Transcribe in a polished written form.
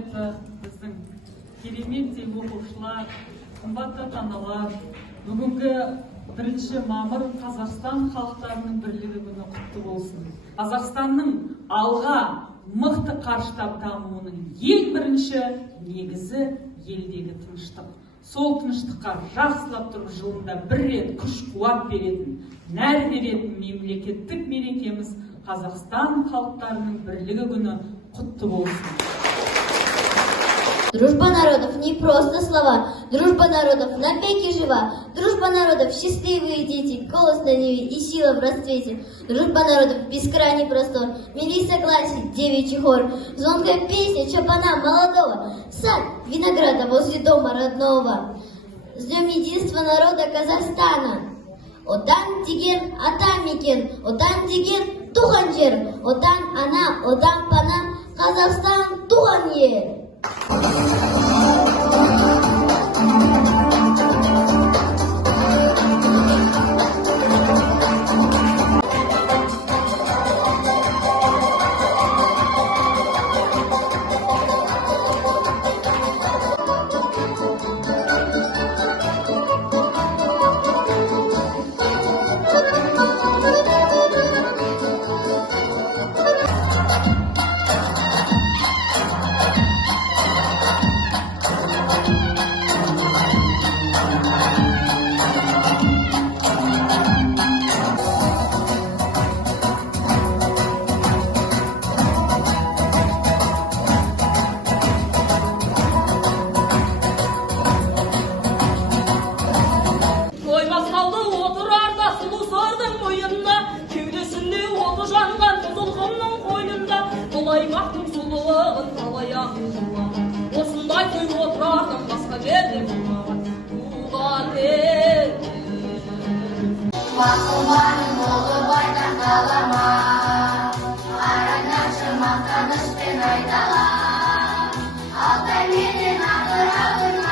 құрметті біздің керемет оқушылар, қымбатты ата-аналар, бүгінгі 1 мамыр Қазақстан халықтарының бірлігі күні құтты болсын. Қазақстанның алға мықты қарыштап дамуының ең бірінші негізі елдегі тыныштық. Сол тыныштыққа жақсылап тұрып жылында бір рет күш-қуат беретін, нәр беретін мемлекеттік мерекеміз Қазақстан халықтарының бірлігі күні құтты болсын. Дружба народов не просто слова, дружба народов навеки жива, дружба народов счастливые дети, голос на ниве и сила в расцвете, дружба народов бескрайний простор, мир и согласие, девичий хор, звонкая песня чапана молодого, сад винограда возле дома родного. С днем единства народа Казахстана! Отан деген ата мекен, отан деген туған жер, отан ана, отан пана, Қазақстан туған ел. Аймақтың сұлулығын қалай ақылға, осындай той отырардан басқа жерде болмаған туған ел. Мақұлбаның ұлы байдан қалама, араңнашы мақтанышпен айдала, алтай менен адырадың